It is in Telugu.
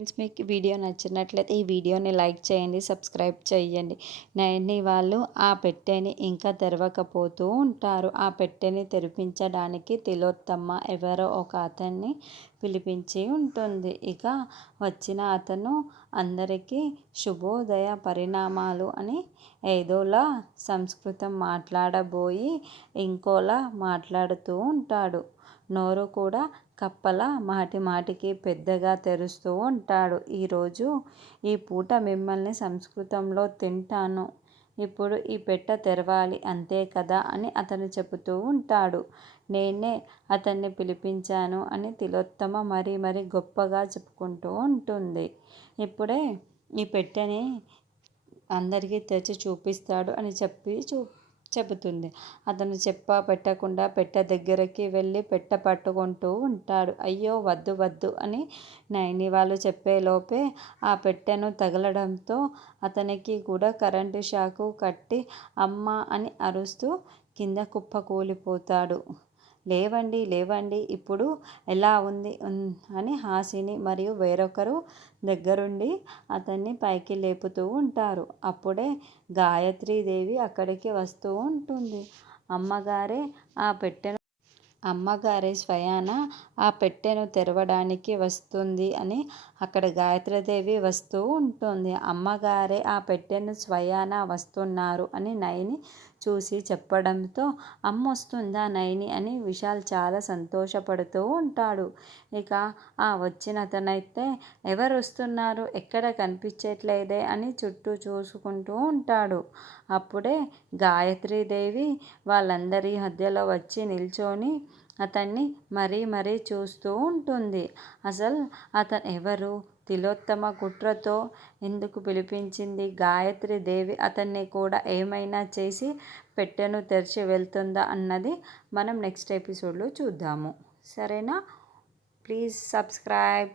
ఫ్రెండ్స్, మీకు వీడియో నచ్చినట్లయితే ఈ వీడియోని లైక్ చేయండి, సబ్స్క్రైబ్ చేయండి. నైని వాళ్ళు ఆ పెట్టెని ఇంకా తెరవకపోతూ ఉంటారు. ఆ పెట్టెని తెరిపించడానికి తిలోత్తమ ఎవరో ఒక అతన్ని పిలిపించి ఉంటుంది. ఇక వచ్చిన అతను అందరికీ శుభోదయ పరిణామాలు అని ఏదోలా సంస్కృతం మాట్లాడబోయి ఇంకోలా మాట్లాడుతూ ఉంటాడు. నోరు కూడా కప్పలా మాటి మాటికి పెద్దగా తెరుస్తూ ఉంటాడు. ఈ పూట మిమ్మల్ని సంస్కృతంలో తింటాను. ఇప్పుడు ఈ పెట్టె తెరవాలి అంతే కదా అని అతను చెబుతూ ఉంటాడు. నేనే అతన్ని పిలిపించాను అని తిలోత్తమ మరీ గొప్పగా చెప్పుకుంటూ ఉంటుంది. ఇప్పుడే ఈ పెట్టెని అందరికీ తెచ్చి చూపిస్తాడు అని చెబుతుంది. అతను పెట్టకుండా పెట్టె దగ్గరికి వెళ్ళి పెట్టె పట్టుకుంటూ ఉంటాడు. అయ్యో వద్దు వద్దు అని నైని వాళ్ళు చెప్పేలోపే ఆ పెట్టెను తగలడంతో అతనికి కూడా కరెంటు షాకు కట్టి అమ్మ అని అరుస్తూ కింద కుప్పకూలిపోతాడు. లేవండి లేవండి, ఇప్పుడు ఎలా ఉంది అని హాసిని మరియు వేరొకరు దగ్గరుండి అతన్ని పైకి లేపుతూ ఉంటారు. అప్పుడే గాయత్రీదేవి అక్కడికి వస్తూ ఉంటుంది. అమ్మగారే స్వయాన ఆ పెట్టెను తెరవడానికి వస్తుంది అని అక్కడ గాయత్రీదేవి వస్తూ ఉంటుంది. అమ్మగారే ఆ పెట్టెను స్వయాన వస్తున్నారు అని నైని చూసి చెప్పడంతో అమ్మొస్తుందా నైని అని విశాల్ చాలా సంతోషపడుతూ ఉంటాడు. ఇక ఆ వచ్చిన అతనైతే ఎవరు వస్తున్నారు, ఎక్కడ కనిపించట్లేదే అని చుట్టూ చూసుకుంటూ ఉంటాడు. అప్పుడే గాయత్రీదేవి వాళ్ళందరి మధ్యలో వచ్చి నిల్చొని అతన్ని మరీ చూస్తూ ఉంటుంది. అసలు అతను ఎవరు, తిలోత్తమ కుట్రతో ఎందుకు పిలిపించింది, గాయత్రీదేవి అతన్ని కూడా ఏమైనా చేసి పెట్టెను తెరిచి వెళ్తుందా అన్నది మనం నెక్స్ట్ ఎపిసోడ్లో చూద్దాము. సరేనా? Please subscribe.